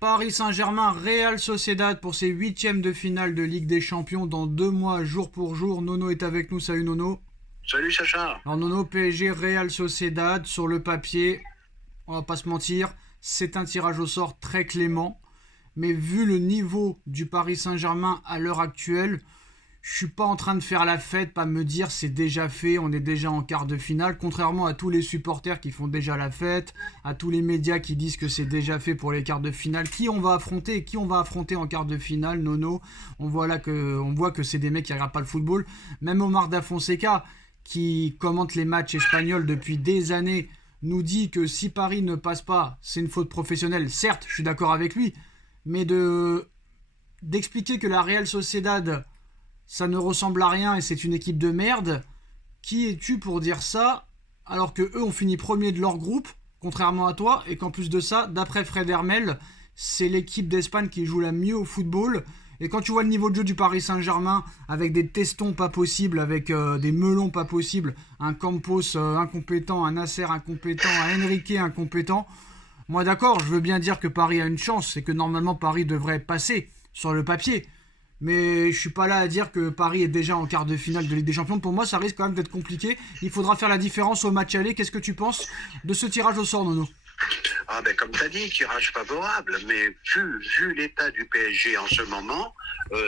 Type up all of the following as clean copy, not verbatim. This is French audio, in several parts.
Paris Saint-Germain, Real Sociedad pour ses huitièmes de finale de Ligue des Champions dans 2 mois, jour pour jour. Nono est avec nous, salut Nono. Salut Sacha. Alors Nono, PSG, Real Sociedad, sur le papier, on va pas se mentir, c'est un tirage au sort très clément. Mais vu le niveau du Paris Saint-Germain à l'heure actuelle, je suis pas en train de faire la fête, pas me dire c'est déjà fait, on est déjà en quart de finale, contrairement à tous les supporters qui font déjà la fête, à tous les médias qui disent que c'est déjà fait pour les quarts de finale. Qui on va affronter et qui on va affronter en quart de finale, Nono? On voit que c'est des mecs qui regardent pas le football. Même Omar Da Fonseca, qui commente les matchs espagnols depuis des années, nous dit que si Paris ne passe pas, c'est une faute professionnelle. Certes, je suis d'accord avec lui, mais d'expliquer que la Real Sociedad, ça ne ressemble à rien et c'est une équipe de merde. Qui es-tu pour dire ça alors que eux ont fini premier de leur groupe, contrairement à toi, et qu'en plus de ça, d'après Fred Hermel, c'est l'équipe d'Espagne qui joue la mieux au football. Et quand tu vois le niveau de jeu du Paris Saint-Germain, avec des testons pas possibles, avec des melons pas possibles, un Campos incompétent, un Nasser incompétent, un Enrique incompétent, moi d'accord, je veux bien dire que Paris a une chance et que normalement Paris devrait passer sur le papier. Mais je suis pas là à dire que Paris est déjà en quart de finale de Ligue des Champions. Pour moi, ça risque quand même d'être compliqué. Il faudra faire la différence au match aller. Qu'est-ce que tu penses de ce tirage au sort, Nono? Ah ben comme tu as dit, tirage favorable, mais vu l'état du PSG en ce moment,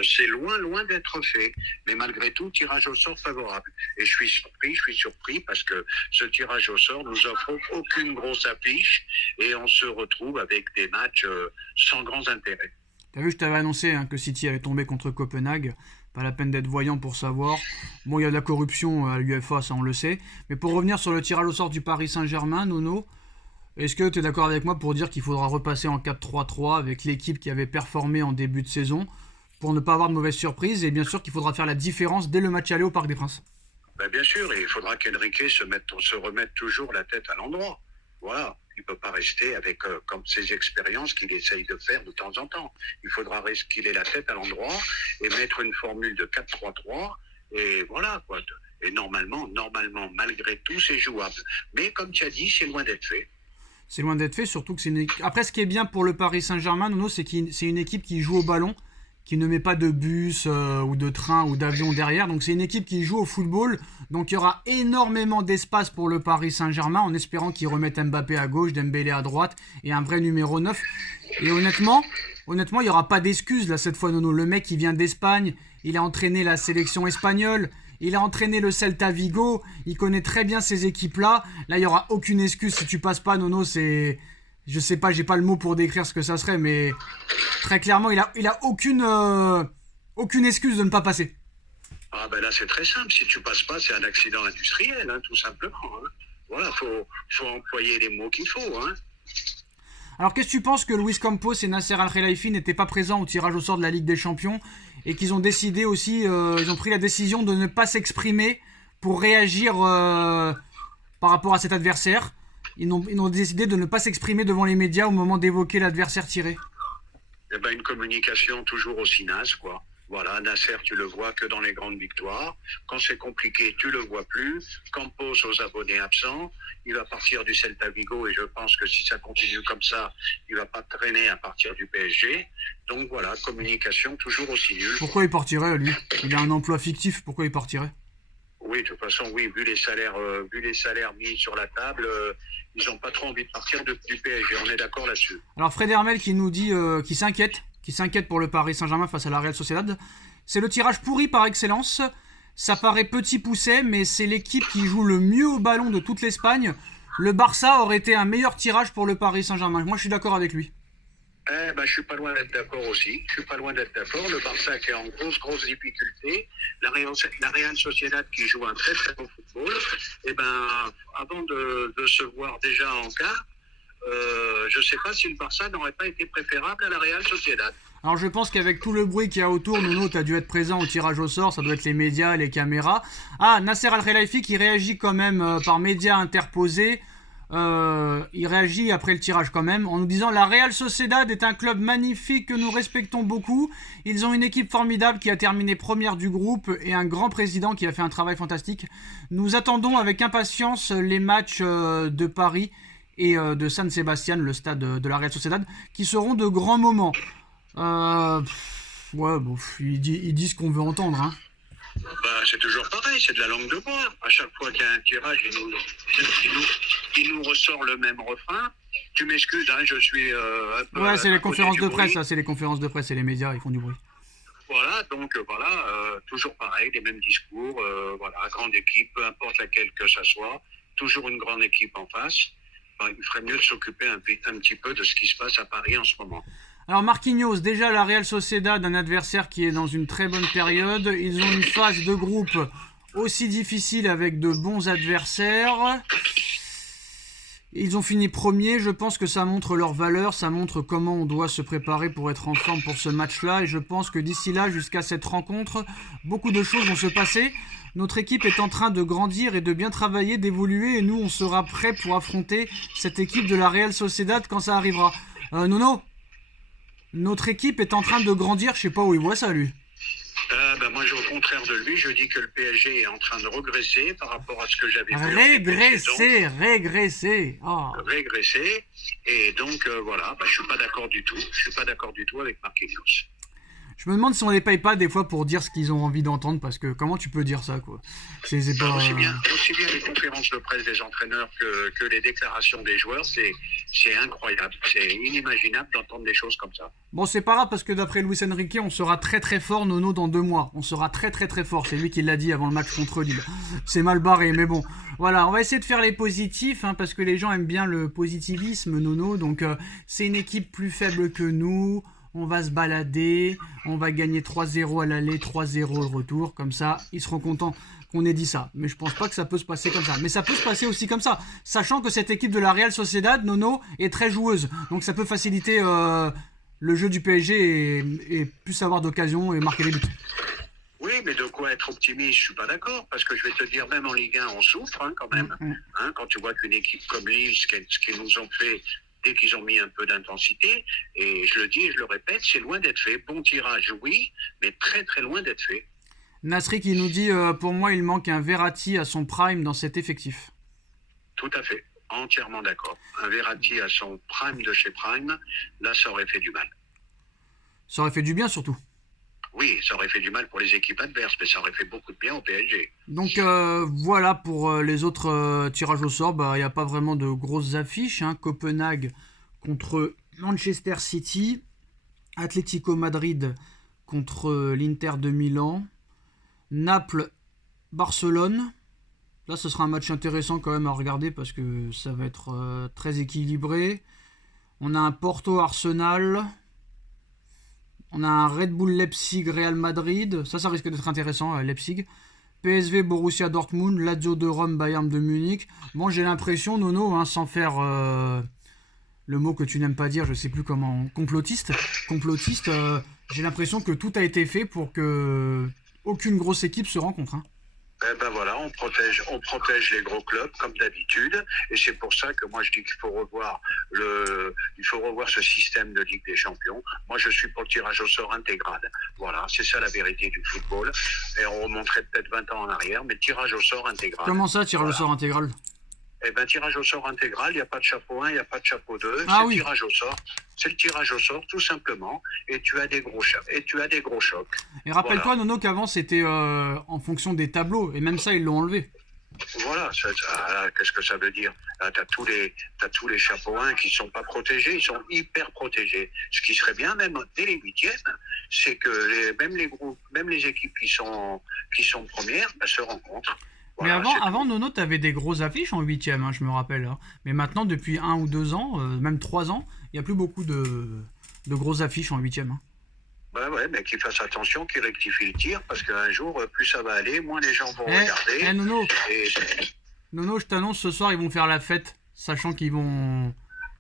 c'est loin d'être fait. Mais malgré tout, tirage au sort favorable. Et je suis surpris parce que ce tirage au sort nous offre aucune grosse affiche et on se retrouve avec des matchs sans grand intérêt. T'as vu, je t'avais annoncé que City allait tomber contre Copenhague. Pas la peine d'être voyant pour savoir. Bon, il y a de la corruption à l'UEFA, ça on le sait. Mais pour revenir sur le tirage au sort du Paris Saint-Germain, Nono, est-ce que tu es d'accord avec moi pour dire qu'il faudra repasser en 4-3-3 avec l'équipe qui avait performé en début de saison pour ne pas avoir de mauvaises surprises, et bien sûr qu'il faudra faire la différence dès le match aller au Parc des Princes? Ben bien sûr, et il faudra qu'Enrique se remette toujours la tête à l'endroit. Voilà, il ne peut pas rester avec comme ces expériences qu'il essaye de faire de temps en temps. Il faudra qu'il ait la tête à l'endroit et mettre une formule de 4-3-3 et voilà quoi. Et normalement, malgré tout, c'est jouable. Mais comme tu as dit, c'est loin d'être fait. C'est loin d'être fait, surtout que c'est une équipe... Après, ce qui est bien pour le Paris Saint-Germain, Nono, c'est que c'est une équipe qui joue au ballon, qui ne met pas de bus ou de train ou d'avion derrière. Donc c'est une équipe qui joue au football. Donc il y aura énormément d'espace pour le Paris Saint-Germain, en espérant qu'ils remettent Mbappé à gauche, Dembélé à droite et un vrai numéro 9. Et honnêtement, il n'y aura pas d'excuses là cette fois, Nono. Le mec, il vient d'Espagne, il a entraîné la sélection espagnole, il a entraîné le Celta Vigo, il connaît très bien ces équipes-là. Là, il n'y aura aucune excuse si tu passes pas, Nono. C'est... Je sais pas, j'ai pas le mot pour décrire ce que ça serait, mais très clairement, il a aucune excuse de ne pas passer. Ah ben là, c'est très simple. Si tu passes pas, c'est un accident industriel, hein, tout simplement. Hein. Voilà, faut employer les mots qu'il faut. Hein. Alors, qu'est-ce que tu penses que Luis Campos et Nasser Al-Khelaifi n'étaient pas présents au tirage au sort de la Ligue des Champions et qu'ils ont décidé aussi, ils ont pris la décision de ne pas s'exprimer pour réagir par rapport à cet adversaire? Ils ont décidé de ne pas s'exprimer devant les médias au moment d'évoquer l'adversaire tiré. Eh ben, une communication toujours aussi naze, quoi. Voilà, Nasser, tu le vois que dans les grandes victoires. Quand c'est compliqué, tu le vois plus. Campos aux abonnés absents. Il va partir du Celta Vigo et je pense que si ça continue comme ça, il va pas traîner à partir du PSG. Donc voilà, communication toujours aussi nulle. Pourquoi il partirait, lui? Il a un emploi fictif, pourquoi il partirait? Oui, de toute façon, oui, vu les salaires mis sur la table, ils n'ont pas trop envie de partir du PSG. On est d'accord là-dessus. Alors Fred Hermel qui nous dit qu'il s'inquiète pour le Paris Saint-Germain face à la Real Sociedad. C'est le tirage pourri par excellence. Ça paraît petit pousset, mais c'est l'équipe qui joue le mieux au ballon de toute l'Espagne. Le Barça aurait été un meilleur tirage pour le Paris Saint-Germain. Moi, je suis d'accord avec lui. Je suis pas loin d'être d'accord aussi. Je suis pas loin d'être d'accord. Le Barça qui est en grosse difficulté. La Real Sociedad qui joue un très très bon football. Avant de se voir déjà en quart, je sais pas si le Barça n'aurait pas été préférable à la Real Sociedad. Alors je pense qu'avec tout le bruit qu'il y a autour, Nuno, tu as dû être présent au tirage au sort, ça doit être les médias, les caméras. Ah, Nasser Al-Khelaifi qui réagit quand même par médias interposés. Il réagit après le tirage quand même en nous disant: la Real Sociedad est un club magnifique que nous respectons beaucoup. Ils ont une équipe formidable qui a terminé première du groupe et un grand président qui a fait un travail fantastique. Nous attendons avec impatience les matchs de Paris et de San Sebastián, le stade de la Real Sociedad, qui seront de grands moments. Ouais, bon, ils disent ce qu'on veut entendre, hein. C'est toujours pareil, c'est de la langue de bois. À chaque fois qu'il y a un tirage, il nous ressort le même refrain. Tu m'excuses, hein, je suis un peu... Ouais, c'est les conférences de presse, ça, c'est les conférences de presse et les médias, ils font du bruit. Voilà, donc toujours pareil, les mêmes discours, grande équipe, peu importe laquelle que ça soit, toujours une grande équipe en face. Il ferait mieux de s'occuper un petit peu de ce qui se passe à Paris en ce moment. Alors Marquinhos, déjà la Real Sociedad, un adversaire qui est dans une très bonne période. Ils ont une phase de groupe aussi difficile avec de bons adversaires. Ils ont fini premier, je pense que ça montre leur valeur, ça montre comment on doit se préparer pour être en forme pour ce match-là. Et je pense que d'ici là, jusqu'à cette rencontre, beaucoup de choses vont se passer. Notre équipe est en train de grandir et de bien travailler, d'évoluer. Et nous, on sera prêts pour affronter cette équipe de la Real Sociedad quand ça arrivera. Nono, notre équipe est en train de grandir, je sais pas où il voit ça, lui. Moi, au contraire de lui, je dis que le PSG est en train de regresser par rapport à ce que j'avais vu. Régresser. Oh. Régresser. Et donc, je suis pas d'accord du tout. Je suis pas d'accord du tout avec Marquinhos. Je me demande si on les paye pas des fois pour dire ce qu'ils ont envie d'entendre, parce que comment tu peux dire ça, quoi. C'est pas... aussi bien les conférences de presse des entraîneurs que les déclarations des joueurs, c'est incroyable. C'est inimaginable d'entendre des choses comme ça. Bon, c'est pas grave, parce que d'après Luis Enrique, on sera très très fort, Nono, dans 2 mois. On sera très très très fort. C'est lui qui l'a dit avant le match contre Lille. C'est mal barré, mais bon. Voilà, on va essayer de faire les positifs, hein, parce que les gens aiment bien le positivisme, Nono. Donc, c'est une équipe plus faible que nous. On va se balader, on va gagner 3-0 à l'aller, 3-0 au retour. Comme ça, ils seront contents qu'on ait dit ça. Mais je pense pas que ça peut se passer comme ça. Mais ça peut se passer aussi comme ça. Sachant que cette équipe de la Real Sociedad, Nono, est très joueuse. Donc ça peut faciliter le jeu du PSG et plus avoir d'occasion et marquer les buts. Oui, mais de quoi être optimiste, je suis pas d'accord. Parce que je vais te dire, même en Ligue 1, on souffre quand même. Quand tu vois qu'une équipe comme Lille, ce qu'ils nous ont fait... Dès qu'ils ont mis un peu d'intensité, et je le dis et je le répète, c'est loin d'être fait. Bon tirage, oui, mais très très loin d'être fait. Nasri qui nous dit, pour moi, il manque un Verratti à son prime dans cet effectif. Tout à fait, entièrement d'accord. Un Verratti à son prime de chez Prime, là, ça aurait fait du mal. Ça aurait fait du bien surtout. Oui, ça aurait fait du mal pour les équipes adverses, mais ça aurait fait beaucoup de bien au PSG. Donc voilà pour les autres tirages au sort. Il n'y a pas vraiment de grosses affiches. Copenhague contre Manchester City. Atlético Madrid contre l'Inter de Milan. Naples, Barcelone. Là, ce sera un match intéressant quand même à regarder parce que ça va être très équilibré. On a un Porto Arsenal. On a un Red Bull Leipzig Real Madrid. Ça risque d'être intéressant, Leipzig. PSV Borussia Dortmund. Lazio de Rome Bayern de Munich. Bon, j'ai l'impression, Nono, sans faire le mot que tu n'aimes pas dire, je sais plus comment. Complotiste, j'ai l'impression que tout a été fait pour que aucune grosse équipe se rencontre. Voilà, on protège les gros clubs comme d'habitude, et c'est pour ça que moi je dis qu'il faut revoir ce système de Ligue des Champions. Moi je suis pour le tirage au sort intégral. Voilà, c'est ça la vérité du football. Et on remonterait peut-être 20 ans en arrière, mais tirage au sort intégral. Comment ça, tirage au sort intégral ? Tirage au sort intégral, il n'y a pas de chapeau 1, il n'y a pas de chapeau 2, tirage au sort. C'est le tirage au sort, tout simplement, et tu as des gros chocs. Et rappelle-toi, Nono, qu'avant, c'était en fonction des tableaux, et même ça, ils l'ont enlevé. Voilà, qu'est-ce que ça veut dire ? Tu as tous les chapeaux 1 qui ne sont pas protégés, ils sont hyper protégés. Ce qui serait bien, même dès les huitièmes, c'est que même les équipes qui sont premières se rencontrent. Voilà, mais avant Nono, tu avais des grosses affiches en 8e, je me rappelle. Mais maintenant, depuis 1 ou 2 ans, même 3 ans, il n'y a plus beaucoup de grosses affiches en 8e. Ouais, mais qu'ils fassent attention, qu'ils rectifient le tir, parce qu'un jour, plus ça va aller, moins les gens vont regarder. Nono, je t'annonce, ce soir, ils vont faire la fête, sachant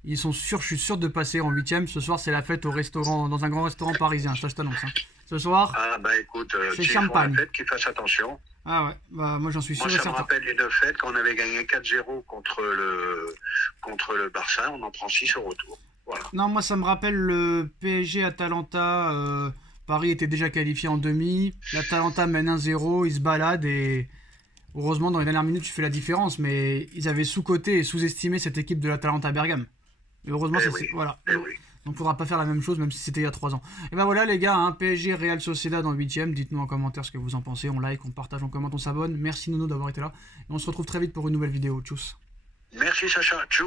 ils sont sûrs, je suis sûr de passer en 8e. Ce soir, c'est la fête au restaurant, dans un grand restaurant parisien, ça je t'annonce. Ce soir, écoute, c'est champagne. La fête, qu'ils fassent attention. Ah ouais, moi j'en suis sûr et certain. Moi, ça me rappelle les 2 fêtes, quand on avait gagné 4-0 contre le Barça, on en prend 6 au retour. Voilà. Non, moi ça me rappelle le PSG Atalanta. Paris était déjà qualifié en demi. L'Atalanta mène 1-0, ils se baladent et Heureusement, dans les dernières minutes, tu fais la différence, mais ils avaient sous-coté et sous-estimé cette équipe de l'Atalanta Bergame. Et heureusement, voilà. Oui. On ne pourra pas faire la même chose, même si c'était il y a 3 ans. Et ben voilà les gars, hein, PSG Real Sociedad en 8ème. Dites-nous en commentaire ce que vous en pensez. On like, on partage, on commente, on s'abonne. Merci Nono d'avoir été là. Et on se retrouve très vite pour une nouvelle vidéo. Tchuss. Merci Sacha. Tchou.